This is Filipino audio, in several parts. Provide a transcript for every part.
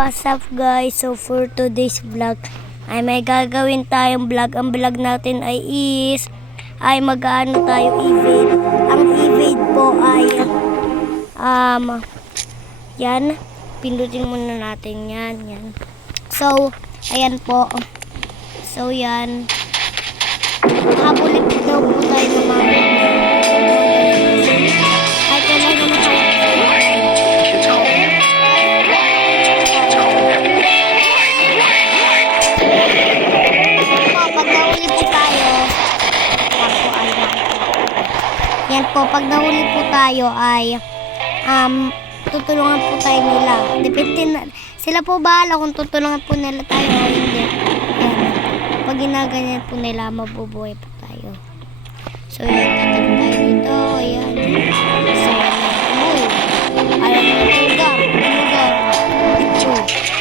What's up guys? So for today's vlog ay may gagawin tayong vlog. Ang vlog natin ay mag-ano tayo evade. Ang evade po ay yan. Pindutin muna natin yan. So ayan po. So yan. Habulin daw po tayo ng mga ay kailangan naman tayo. Yan po, pag nahuli po tayo ay tutulungan po tayo nila. Depende na, sila po bahala kung tutulungan po nila tayo o hindi. Yan. Pag ginaganyan po nila, mabubuhay po tayo. So yan, tatanong tayo dito. Ayan. So ayan na lugar.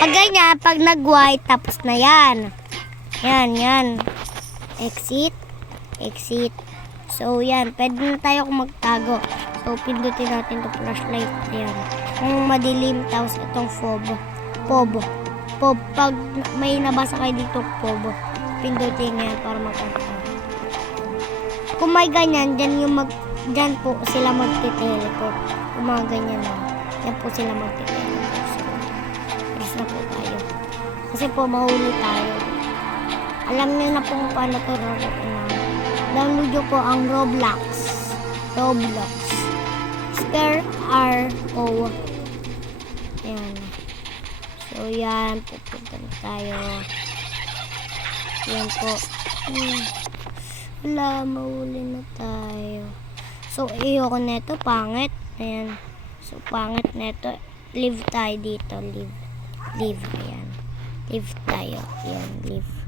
Pag ganyan, pag nag-white, tapos na yan. Yan. Exit. So yan, pwede na tayo kung magtago. So pindutin natin itong flashlight. Ayan. Kung madilim, tapos itong fob. Pag may nabasa kayo dito, fob, pindutin yan para magtago. Kung may ganyan, dyan po sila magtiteleport. Kung mga ganyan na, dyan po sila magtiteleport. So, alis na po tayo. Kasi po, mahuli tayo. Alam niyo na po kung paano ito download nyo po ang Roblox. Spare RO. Ayan. So, yan. Pupunta na tayo. Yan po. Wala, mahuli na tayo. So, ayoko neto. Pangit. Ayan. So, pangit neto. Live tayo dito. Live. Ayan. Live tayo. Ayan. Live.